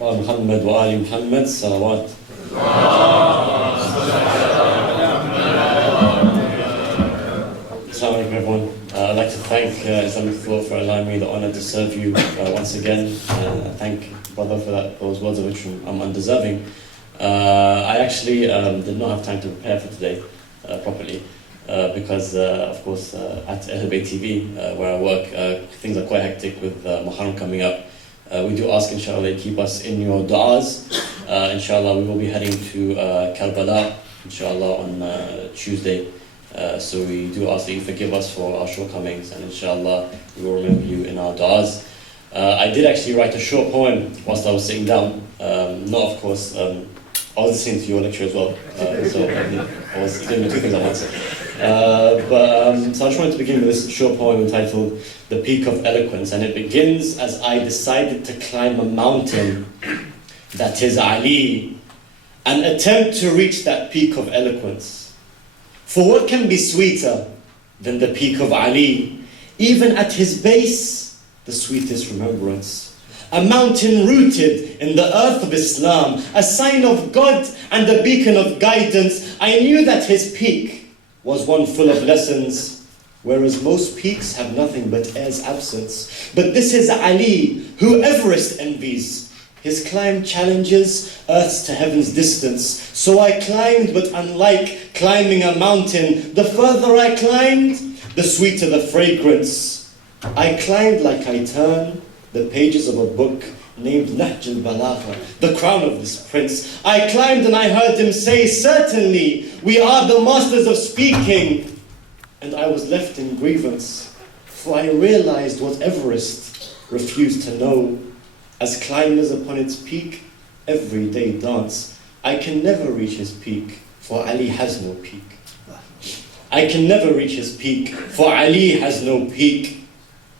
محمد وآل محمد صلوات. Assalamu alaikum everyone. I'd like to thank Islamic Thought for allowing me the honor to serve you once again. Thank brother for those words of which I'm undeserving. I actually did not have time to prepare for today properly because of course at Eloquence TV where I work things are quite hectic with Muharram coming up. We do ask inshallah keep us in your du'as. Inshallah we will be heading to Karbala inshallah on Tuesday. So we do ask that you forgive us for our shortcomings, and inshallah we will remember you in our du'as. I did actually write a short poem whilst I was sitting down. Not of course, I was listening to your lecture as well, so I was doing the two things at once. So I just wanted to begin with this short poem entitled The Peak of Eloquence, and it begins as I decided to climb a mountain, that is Ali, and attempt to reach that peak of eloquence. For what can be sweeter than the peak of Ali, even at his base, the sweetest remembrance. A mountain rooted in the earth of Islam, a sign of God and a beacon of guidance. I knew that his peak was one full of lessons, whereas most peaks have nothing but air's absence. But this is Ali, who Everest envies. His climb challenges earth's to heaven's distance. So I climbed, but unlike climbing a mountain, the further I climbed, the sweeter the fragrance. I climbed like I turn the pages of a book named Nahjul, Balagha, the crown of this prince. I climbed and I heard him say, certainly, we are the masters of speaking. And I was left in grievance, for I realized what Everest refused to know. As climbers upon its peak, every day dance. I can never reach his peak, for Ali has no peak. I can never reach his peak, for Ali has no peak.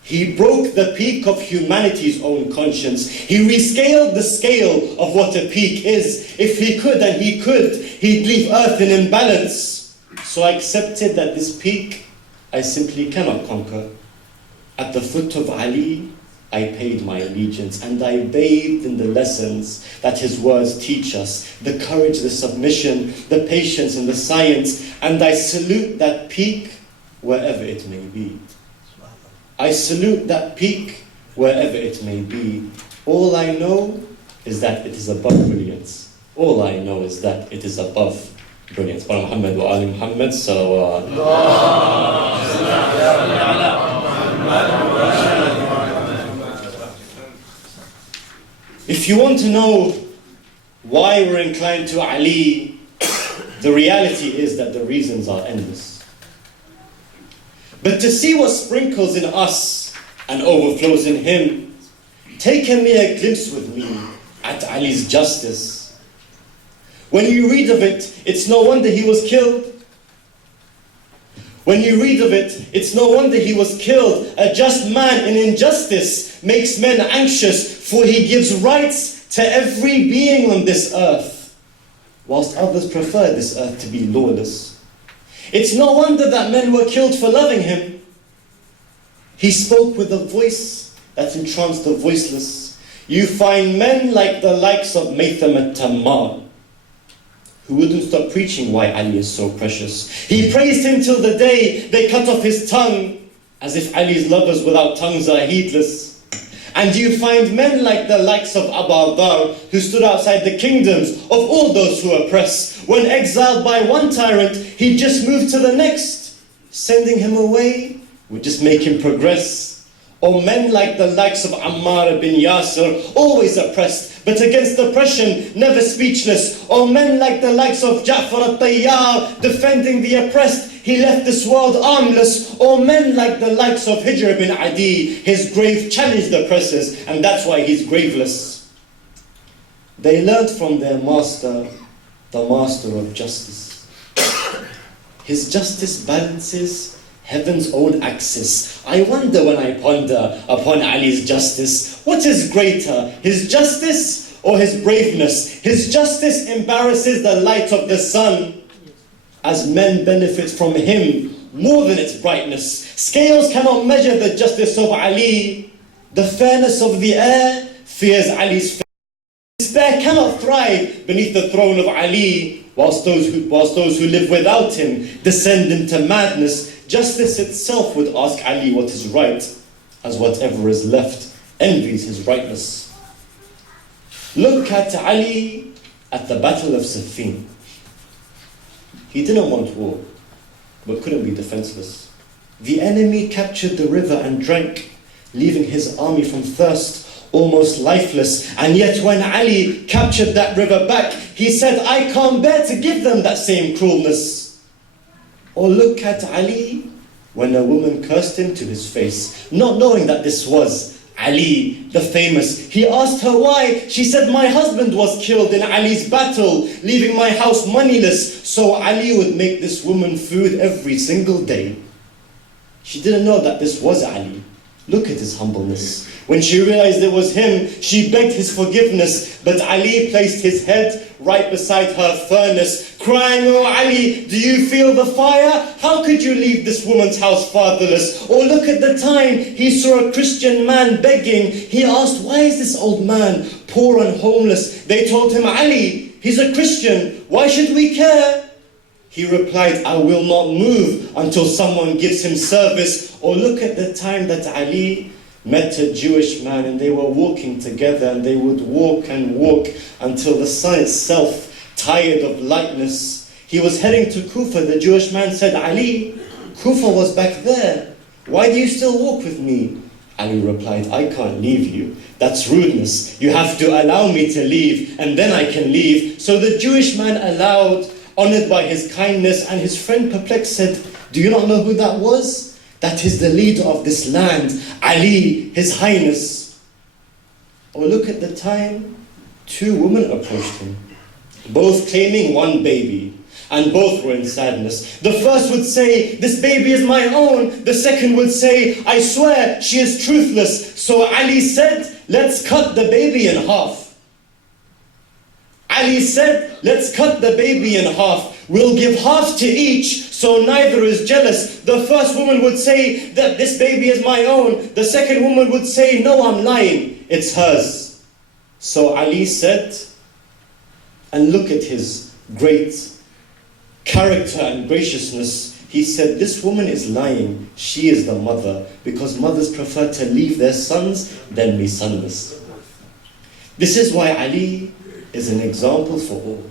He broke the peak of humanity's own conscience. He rescaled the scale of what a peak is. If he could, and he could, he'd leave earth in imbalance. So I accepted that this peak I simply cannot conquer. At the foot of Ali, I paid my allegiance, and I bathed in the lessons that his words teach us, the courage, the submission, the patience, and the science, and I salute that peak wherever it may be. I salute that peak wherever it may be. All I know is that it is above brilliance. All I know is that it is above brilliance. Muhammad wa Ali Muhammad salawat. If you want to know why we're inclined to Ali, the reality is that the reasons are endless. But to see what sprinkles in us and overflows in him, take a mere glimpse with me at Ali's justice. When you read of it, it's no wonder he was killed. When you read of it, it's no wonder he was killed. A just man in injustice makes men anxious, for he gives rights to every being on this earth, whilst others prefer this earth to be lawless. It's no wonder that men were killed for loving him. He spoke with a voice that entranced the voiceless. You find men like the likes of Maytham at-Tammar, who wouldn't stop preaching why Ali is so precious. He praised him till the day they cut off his tongue, as if Ali's lovers without tongues are heedless. And you find men like the likes of Abu Dhar, who stood outside the kingdoms of all those who oppress. When exiled by one tyrant, he just moved to the next. Sending him away would just make him progress. Or men like the likes of Ammar bin Yasir, always oppressed, but against oppression, never speechless. Or men like the likes of Ja'far al-Tayyar, defending the oppressed, he left this world armless. Or men like the likes of Hijr bin Adi, his grave challenged the oppressors, and that's why he's graveless. They learned from their master, the master of justice. His justice balances heaven's own axis. I wonder when I ponder upon Ali's justice, what is greater, his justice or his braveness? His justice embarrasses the light of the sun, as men benefit from him more than its brightness. Scales cannot measure the justice of Ali. The fairness of the air fears Ali's thrive beneath the throne of Ali, whilst those who live without him descend into madness. Justice itself would ask Ali what is right, as whatever is left envies his rightness. Look at Ali at the Battle of Siffin. He didn't want war, but couldn't be defenseless. The enemy captured the river and drank, leaving his army from thirst almost lifeless. And yet when Ali captured that river back, he said, I can't bear to give them that same cruelness. Or look at Ali when a woman cursed him to his face, not knowing that this was Ali, the famous. He asked her why. She said, my husband was killed in Ali's battle, leaving my house moneyless, so Ali would make this woman food every single day. She didn't know that this was Ali. Look at his humbleness. When she realized it was him, she begged his forgiveness, but Ali placed his head right beside her furnace, crying, oh Ali, do you feel the fire? How could you leave this woman's house fatherless? Or look at the time he saw a Christian man begging. He asked, why is this old man poor and homeless? They told him, Ali, he's a Christian, why should we care? He replied, I will not move until someone gives him service. Or look at the time that Ali met a Jewish man and they were walking together, and they would walk and walk until the sun itself tired of lightness. He was heading to Kufa. The Jewish man said, Ali, Kufa was back there. Why do you still walk with me? Ali replied, I can't leave you. That's rudeness. You have to allow me to leave, and then I can leave. So the Jewish man allowed, honored by his kindness, and his friend perplexed said, do you not know who that was? That is the leader of this land, Ali, His Highness. Or look at the time, two women approached him, both claiming one baby, and both were in sadness. The first would say, this baby is my own. The second would say, I swear she is truthless. So Ali said, let's cut the baby in half. Ali said, let's cut the baby in half. We'll give half to each, so neither is jealous. The first woman would say that this baby is my own. The second woman would say, no, I'm lying, it's hers. So Ali said, and look at his great character and graciousness. He said, this woman is lying, she is the mother, because mothers prefer to leave their sons than be sonless. This is why Ali is an example for all.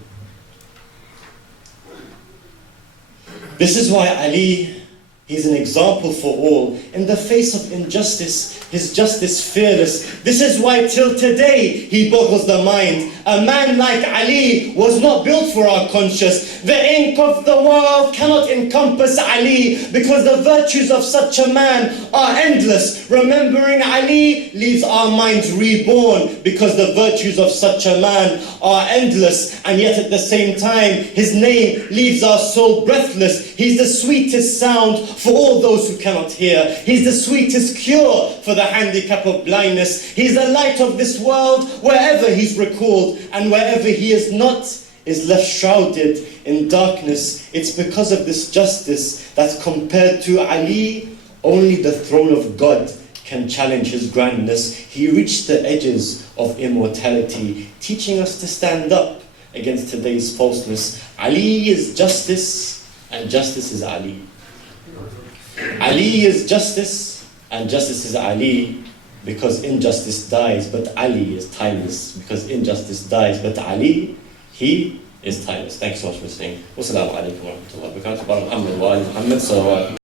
This is why Ali, he's an example for all. In the face of injustice, his justice fearless. This is why till today he boggles the mind. A man like Ali was not built for our conscience. The ink of the world cannot encompass Ali, because the virtues of such a man are endless. Remembering Ali leaves our minds reborn, because the virtues of such a man are endless. And yet at the same time, his name leaves our soul breathless. He's the sweetest sound for all those who cannot hear. He's the sweetest cure for the handicap of blindness. He's the light of this world wherever he's recalled, and wherever he is not is left shrouded in darkness. It's because of this justice that compared to Ali, only the throne of God can challenge his grandness. He reached the edges of immortality, teaching us to stand up against today's falseness. Ali is justice, and justice is Ali. Ali is justice, and justice is Ali, because injustice dies, but Ali is timeless. Because injustice dies, but Ali, he is timeless. Thanks so much for listening. Wassalamu alaikum wa rahmatullahi wa barakatuh.